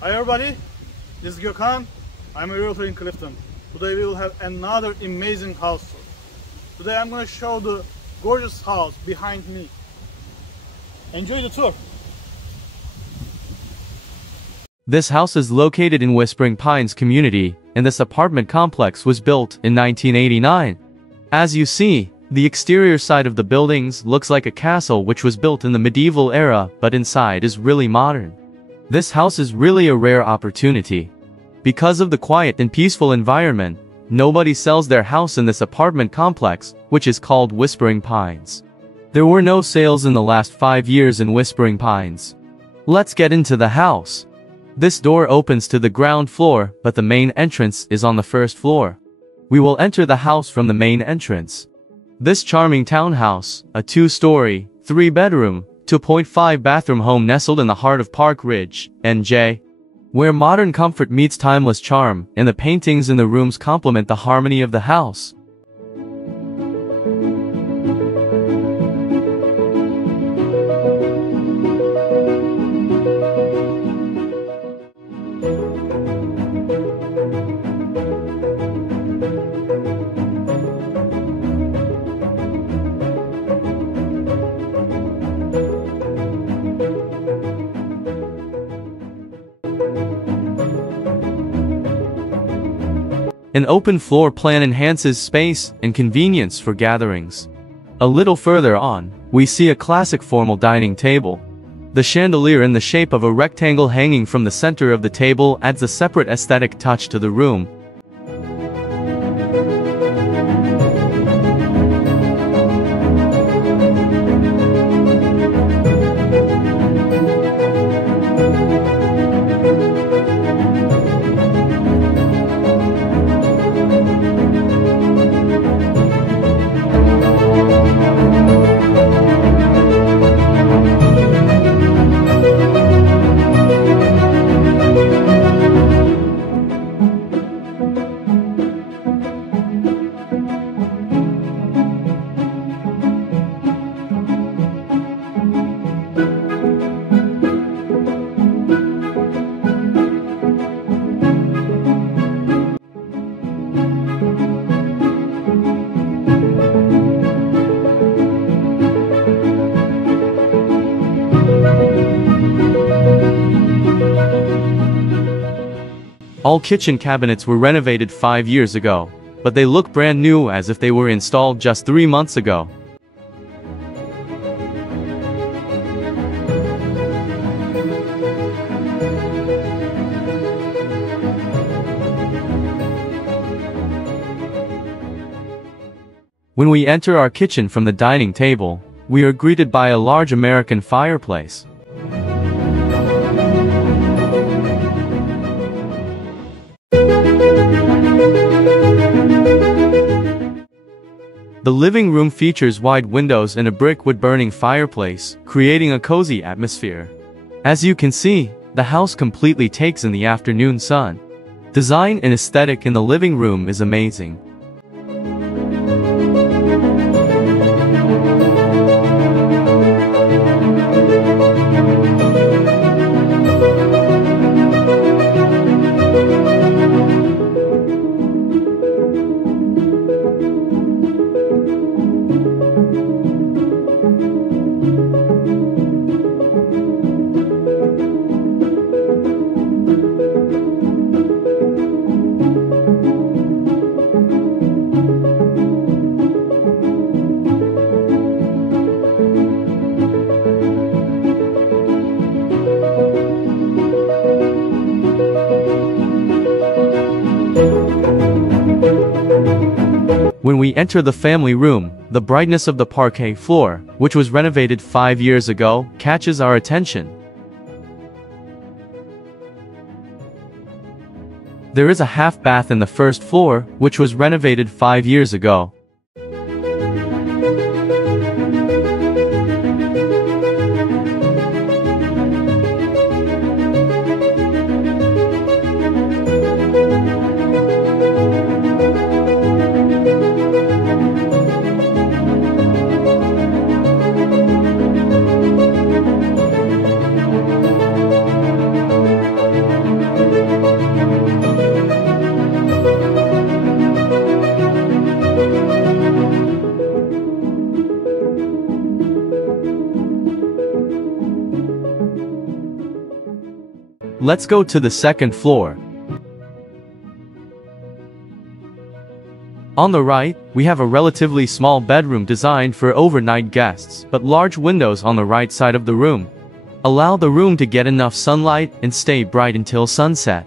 Hi everybody, this is Gokhan. I'm a realtor in Clifton. Today we will have another amazing house tour. Today I'm going to show the gorgeous house behind me. Enjoy the tour. This house is located in Whispering Pines community, and this apartment complex was built in 1989. As you see, the exterior side of the buildings looks like a castle which was built in the medieval era, but inside is really modern. This house is really a rare opportunity. Because of the quiet and peaceful environment, nobody sells their house in this apartment complex, which is called Whispering Pines. There were no sales in the last 5 years in Whispering Pines. Let's get into the house. This door opens to the ground floor, but the main entrance is on the first floor. We will enter the house from the main entrance. This charming townhouse, a 2-story, 3-bedroom, 2.5 bathroom home nestled in the heart of Park Ridge, NJ. Where modern comfort meets timeless charm, and the paintings in the rooms complement the harmony of the house. An open floor plan enhances space and convenience for gatherings. A little further on, we see a classic formal dining table. The chandelier in the shape of a rectangle hanging from the center of the table adds a separate aesthetic touch to the room. All kitchen cabinets were renovated 5 years ago, but they look brand new as if they were installed just 3 months ago. When we enter our kitchen from the dining table, we are greeted by a large American fireplace. The living room features wide windows and a brick wood-burning fireplace, creating a cozy atmosphere. As you can see, the house completely takes in the afternoon sun. Design and aesthetic in the living room is amazing. When we enter the family room, the brightness of the parquet floor, which was renovated 5 years ago, catches our attention. There is a half bath in the first floor, which was renovated 5 years ago. Let's go to the second floor. On the right, we have a relatively small bedroom designed for overnight guests, but large windows on the right side of the room allow the room to get enough sunlight and stay bright until sunset.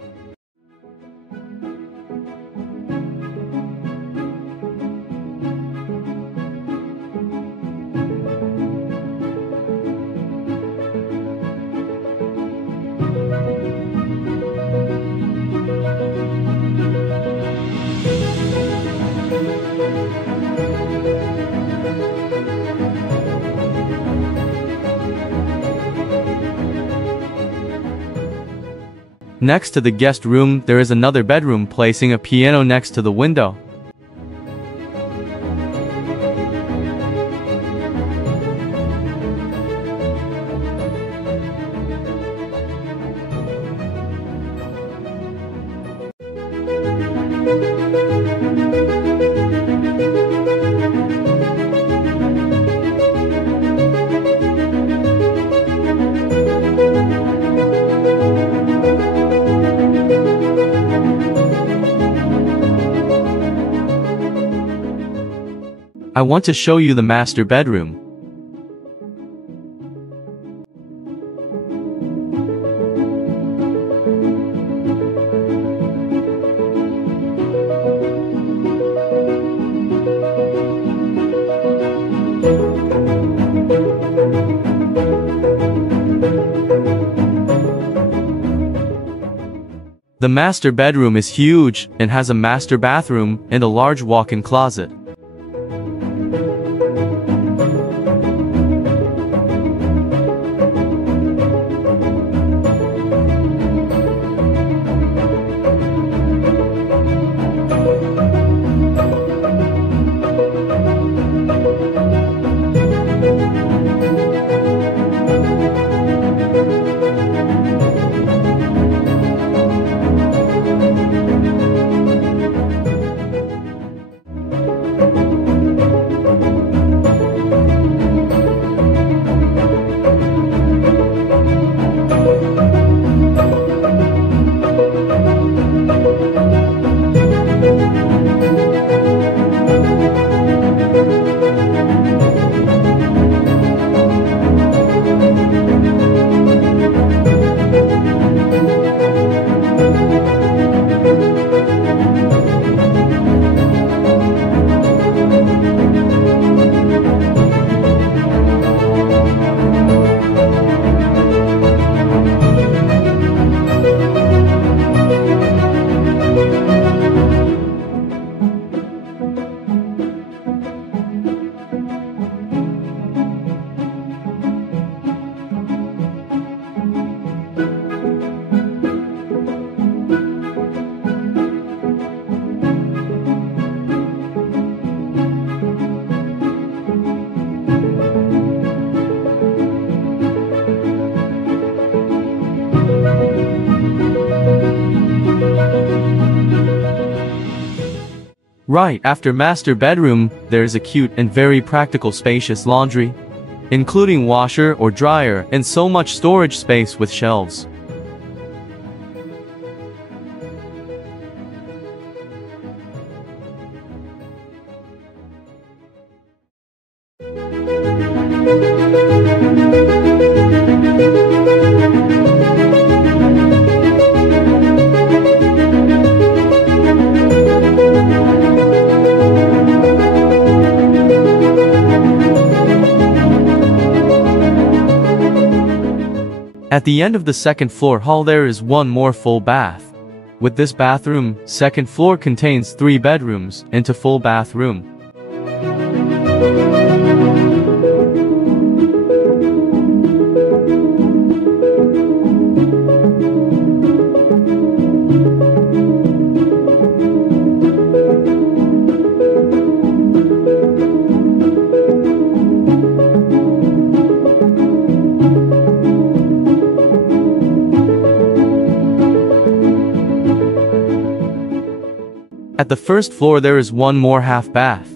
Next to the guest room, there is another bedroom, placing a piano next to the window. I want to show you the master bedroom. The master bedroom is huge and has a master bathroom and a large walk-in closet. Right after master bedroom, there is a cute and very practical spacious laundry, including washer or dryer and so much storage space with shelves. At the end of the second floor hall there is one more full bath. With this bathroom, second floor contains 3 bedrooms into full bathroom. At the first floor there is one more half bath.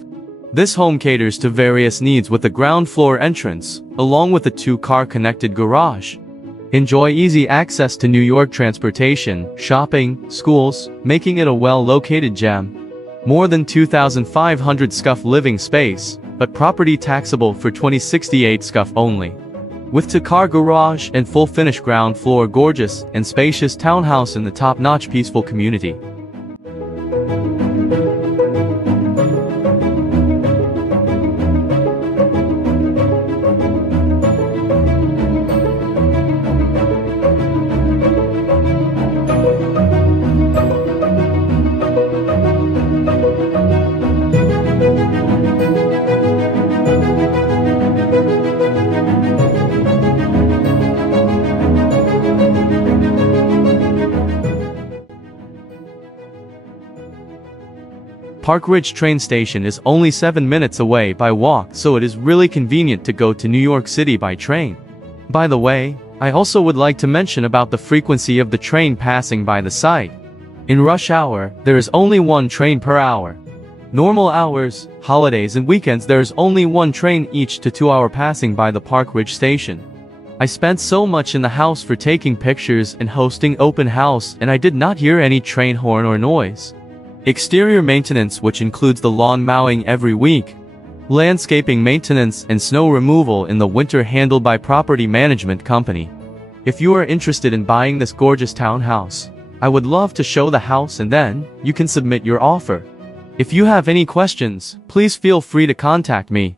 This home caters to various needs with a ground floor entrance, along with a 2-car connected garage. Enjoy easy access to New York transportation, shopping, schools, making it a well-located gem. More than 2,500 scuff living space, but property taxable for 2068 scuff only. With two-car garage and full finished ground floor, gorgeous and spacious townhouse in the top-notch peaceful community. Park Ridge train station is only 7 minutes away by walk, so it is really convenient to go to New York City by train. By the way, I also would like to mention about the frequency of the train passing by the site. In rush hour, there is only one train per hour. Normal hours, holidays and weekends, there is only one train each to 2 hour passing by the Park Ridge station. I spent so much in the house for taking pictures and hosting open house, and I did not hear any train horn or noise. Exterior maintenance, which includes the lawn mowing every week, landscaping maintenance and snow removal in the winter, handled by property management company. If you are interested in buying this gorgeous townhouse, I would love to show the house and then you can submit your offer. If you have any questions, please feel free to contact me.